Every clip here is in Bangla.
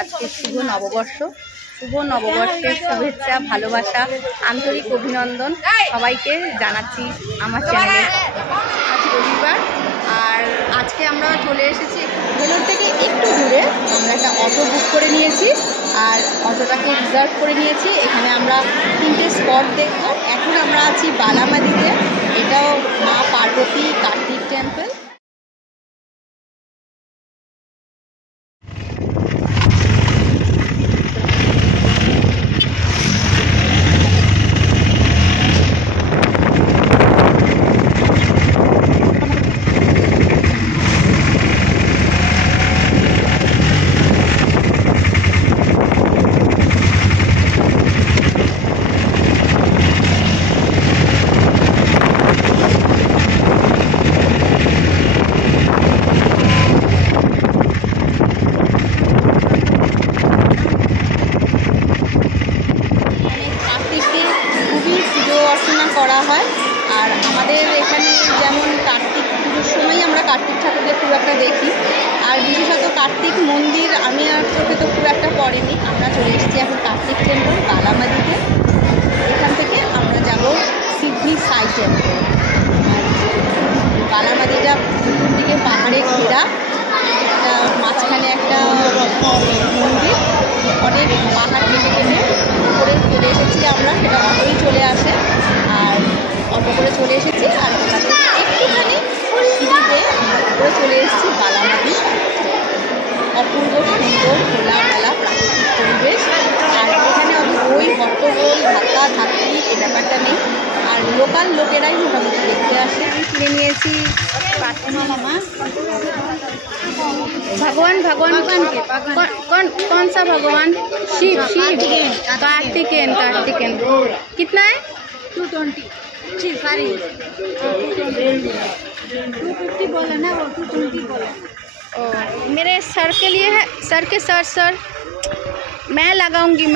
আজকে শুভ নববর্ষের শুভেচ্ছা, ভালোবাসা, আন্তরিক অভিনন্দন সবাইকে জানাচ্ছি আমার চ্যানেলে। আজ রবিবার আর আজকে আমরা চলে এসেছি ভেলোর থেকে একটু দূরে। আমরা একটা অটো বুক করে নিয়েছি আর অটোটাকে রিজার্ভ করে নিয়েছি। এখানে আমরা 3টে স্পট দেখব। এখন আমরা আছি বালামাদিতে। এটাও মা পার্বতী কার্তিক টেম্পল। করা হয় আর আমাদের এখানে যেমন কার্তিক পুজোর সময় আমরা কার্তিক ঠাকুরকে খুব একটা দেখি, আর বিশেষত কার্তিক মন্দির আমি আর চোখে তো খুব একটা পড়েনি। আমরা চলে এসেছি এখন কার্তিক টেম্পল বালামাদিতে। এখান থেকে আমরা যাব সিডনি সাই টেম্পল। বালামাদিটা চতুর্দিকে পাহাড়ে ঘেরা, একটা মাঝখানে একটা মন্দির, অনেক পাহাড় কেটে কেটে উপরে চলে এসেছি আমরা। সেটা অটোই চলে আসে আর অটো করে চলে এসেছি। আর একটুখানি সিঁড়িতে উপরে চলে এসেছি বালামাদি। অপূর্ব সুন্দর খোলামেলা প্রাকৃতিক পরিবেশ। আর এখানে ওই হট্টগোল ধাক্কা ধাক্কি এ ব্যাপারটা নেই। আর লোকাল লোকেরাই মোটামুটি দেখতে আসে। আমি কিনে নিয়েছি भगवान कौन सा भगवान? शिव कार्तिकेयन। कितना है? 220। सॉरी 250 बोला ना, वो 220 बोला। मेरे सर के लिए है। सर के सर मैं लगाऊंगी।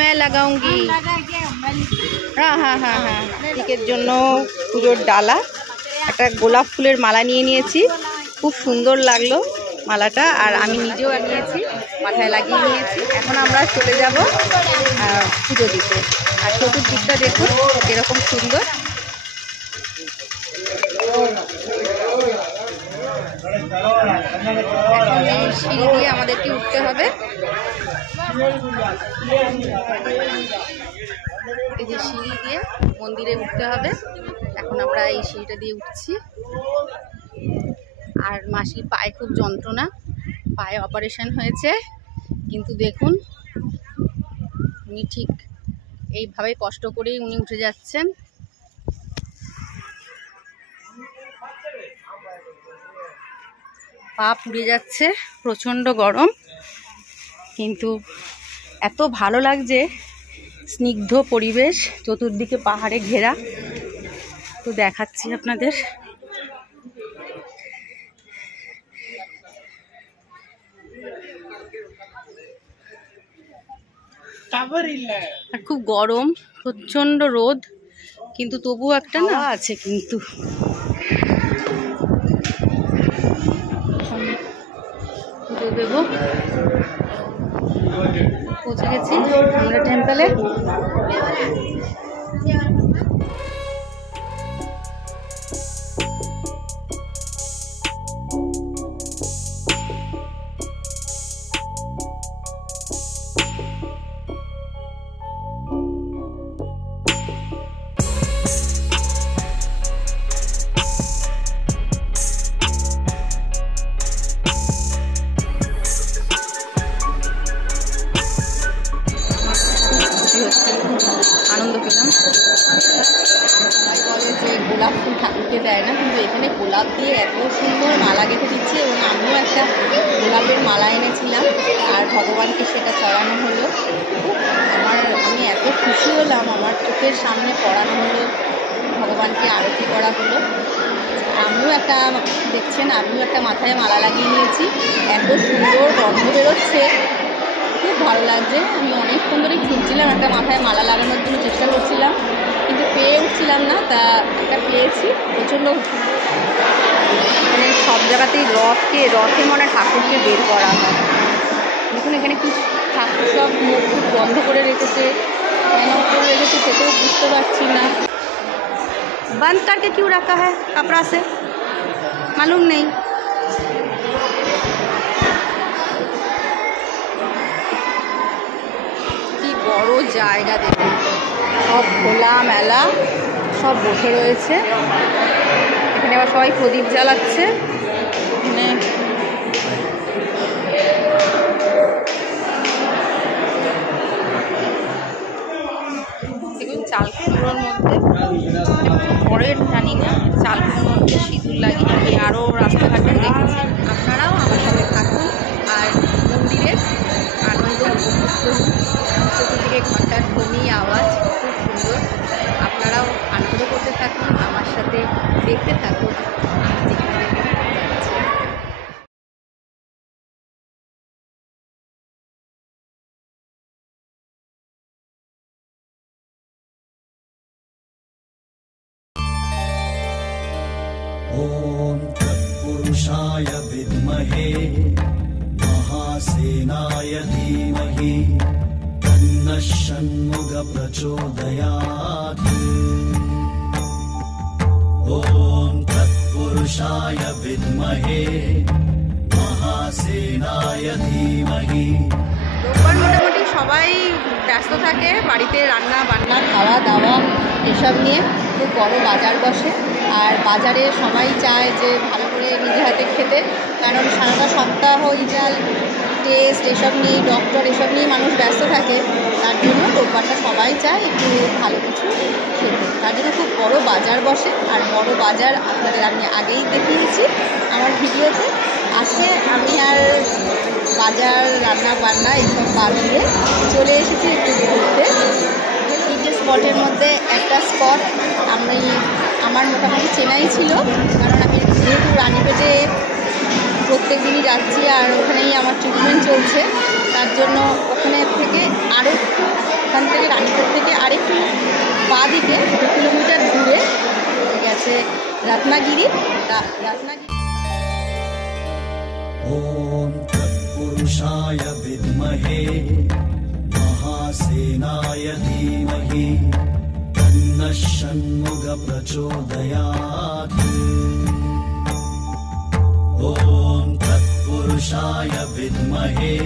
हाँ টিকের জন্য পুজোর ডালা, একটা গোলাপ ফুলের মালা নিয়ে নিয়েছি। খুব সুন্দর লাগলো মালাটা, আর আমি নিজেও নিয়েছি, মাথায় লাগিয়ে নিয়েছি। এখন আমরা চলে যাব পুজো দিতে। আর চতুর্দিকটা দেখুন এরকম সুন্দর। এখন এই সিঁড়ি দিয়ে আমাদেরকে উঠতে হবে। এই যে সিঁড়ি দিয়ে মন্দিরে উঠতে হবে। এখন আমরা এই সিঁড়িটা দিয়ে উঠছি। আর মাসির পায়ে খুব যন্ত্রণা, পায়ে অপারেশন হয়েছে, কিন্তু দেখুন উনি ঠিক এইভাবে কষ্ট করেই উনি উঠে যাচ্ছেন। পা পুড়ে যাচ্ছে, প্রচণ্ড গরম, কিন্তু এত ভালো লাগছে। স্নিগ্ধ পরিবেশ, চতুর্দিকে পাহাড়ে ঘেরা। তো দেখাচ্ছি আপনাদের। খুব গরম, প্রচন্ড রোদ, কিন্তু তবুও একটা না আছে। কিন্তু পুজো দেব। পৌঁছে গেছি আমরা টেম্পলে। আনন্দ পেলাম। বলে যে গোলাপ ফুল ঠাকুরকে দেয় না, কিন্তু এখানে গোলাপ দিয়ে এত সুন্দর মালা গেঁথে দিচ্ছে। এবং আমিও একটা গোলাপের মালা এনেছিলাম আর ভগবানকে সেটা চড়ানো হলো। আমি এত খুশি হলাম, আমার চোখের সামনে পড়ানো হলো, ভগবানকে আরতি করা হলো। আমিও একটা দেখছেন, আমিও একটা মাথায় মালা লাগিয়ে নিয়েছি। এত সুন্দর গন্ধ বেরোচ্ছে, খুব ভালো লাগছে। আমি অনেকক্ষণ ধরে খুঁজছিলাম, একটা মাথায় মালা লাগানোর জন্য চেষ্টা করছিলাম, কিন্তু পেয়ে উঠছিলাম না। তা একটা পেয়েছি। প্রচণ্ড মানে সব জায়গাতেই রথে মনে ঠাকুরকে বের করা হয়। দেখুন এখানে কি ঠাকুর সব মুখ বন্ধ করে রেখেছে, কেন করে রেখেছে সেটাও বুঝতে পারছি না। बंद करके क्यों रखा है कपड़ा से, मालूम नहीं। কি বড় জায়গা দেখুন, সব খোলা মেলা, সব বসে রয়েছে। এখানে আবার সবাই প্রদীপ জ্বালাচ্ছে। এখানে দেখুন চালকুমড়োর মধ্যে, পরের জানি না, চালকুমড়োর মধ্যে সিঁদুর লাগিয়ে আমি আরও রাস্তাঘাটে দেখেছি। আপনারাও আমার সাথে থাকুন আর মন্দিরের আনন্দ উপভোগ করুন। চতুর্দিকে ঘন্টার ধ্বনি আওয়াজ খুব সুন্দর। আপনারাও আনন্দ করতে থাকুন, আমার সাথে দেখতে থাকুন আমি যেখানে যাচ্ছি। ॐ तत्पुरुषाय विद्महे महासेनाय धीमहि तन्नः षण्मुख प्रचोदयात्। ॐ तत्पुरुषाय विद्महे महासेनाय धीमहि। রোববার মোটামুটি সবাই ব্যস্ত থাকে বাড়িতে, রান্না বান্না খাওয়া দাওয়া এসব নিয়ে খুব বড় বাজার বসে। আর বাজারে সবাই চায় যে ভালো করে নিজে হাতে খেতে, কারণ সারাটা সপ্তাহ ইজাল টেস্ট এসব নিয়ে, ডক্টর এসব নিয়ে মানুষ ব্যস্ত থাকে। তার জন্য রোববারটা সবাই চায় একটু ভালো কিছু খেতে, তার জন্য খুব বড় বাজার বসে। আর বড় বাজার আপনাদের আমি আগেই দেখিয়েছি আমার ভিডিওতে। আজকে আমি আর বাজার রান্না বান্না এইসব বাদ দিয়ে চলে এসেছি একটু ঘুরতে। পিকনিক স্পটের মধ্যে একটা স্পট আমার মোটামুটি চেনাই ছিল, কারণ আমি যেহেতু রানীপেটে প্রত্যেক দিনই যাচ্ছি আর ওখানেই আমার ট্রিটমেন্ট চলছে, তার জন্য ওখান থেকে রানীপেট থেকে আরেকটু পা দিকে 2 কিলোমিটার দূরে গেছে রত্নাগিরি। ॐ तत्पुरुषाय विद्महे महासेनाय धीमहि तन्नः षण्मुख प्रचोदयात्। ॐ तत्पुरुषाय विद्महे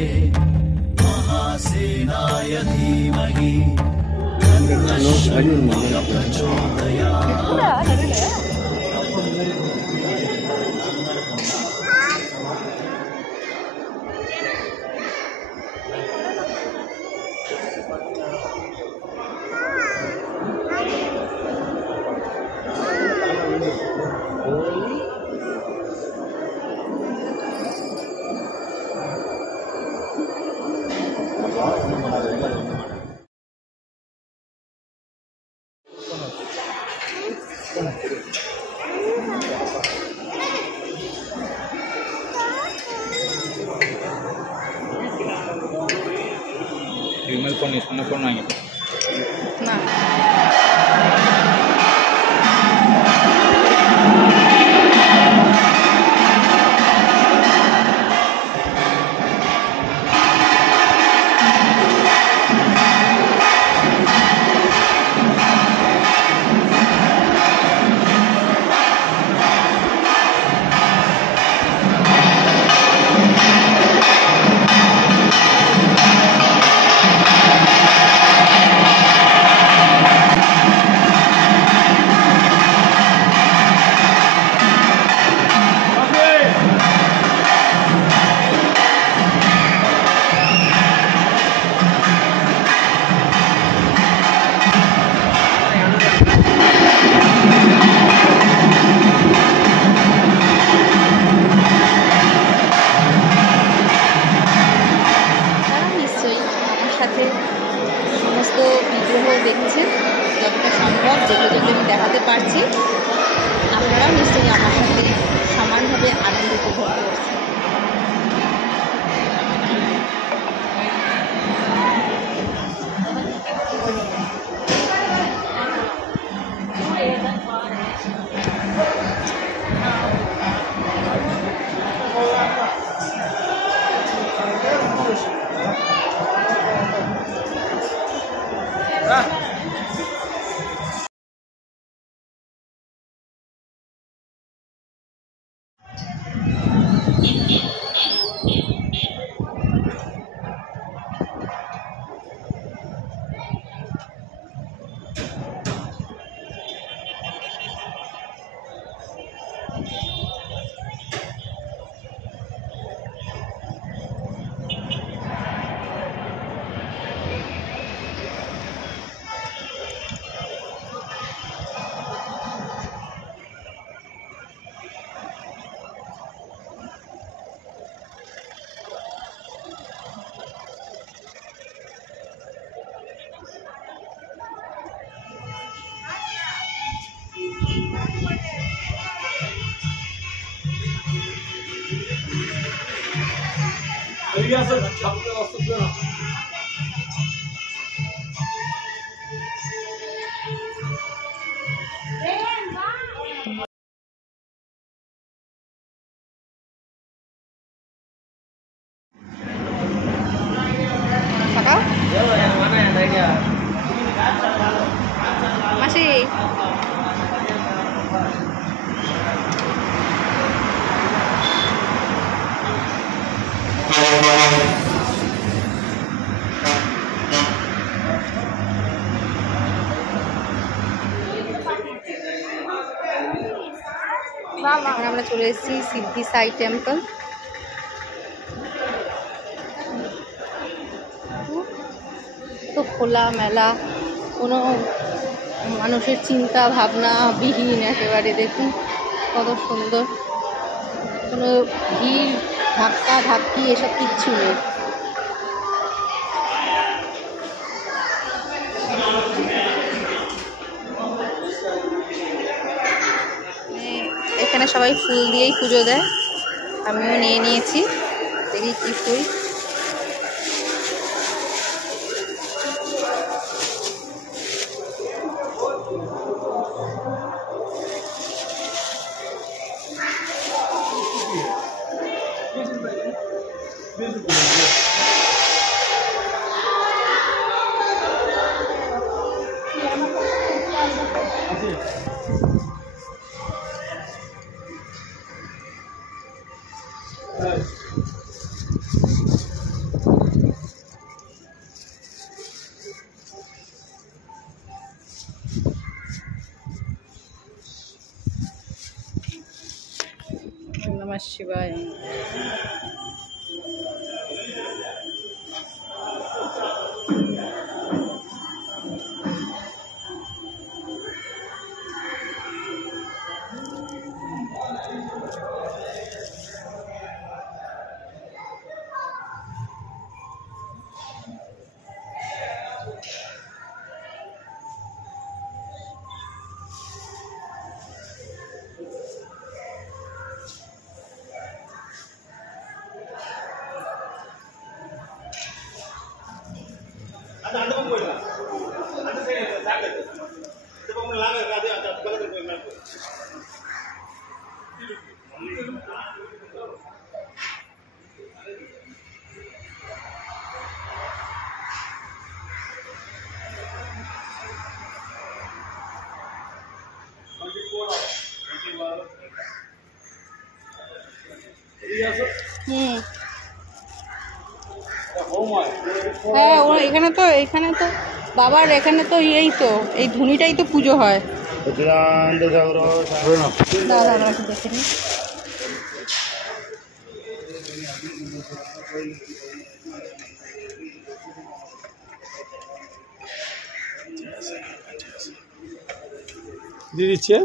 महासेनाय धीमहि तन्नः षण्मुख प्रचोदयात्। Email phone is not phone lagi. না দেখছেন, যতটা সম্ভব যেগুলো আমি দেখাতে পারছি আপনারাও নিশ্চয়ই আমার সাথে সমানভাবে আনন্দ উপভোগ করছেন। মাসি এখন আমরা চলে এসেছি সিদ্ধি সাই টেম্পল। তো খোলা মেলা, কোনো মানুষের চিন্তা ভাবনা বিহীন, একেবারে দেখুন কত সুন্দর, কোনো ভিড় ধাক্কা ধাক্কি এসব কিচ্ছু নেই। এখানে সবাই ফুল দিয়েই পুজো দেয়, আমিও নিয়ে নিয়েছি, দেখি কি ফুল। नमः शिवाय। হ্যাঁ, এখানে তো বাবার এখানে তো এই তো এই ধুনিটাই তো পুজো হয়। দাদা দেখে নি। দিয়ে দিচ্ছে।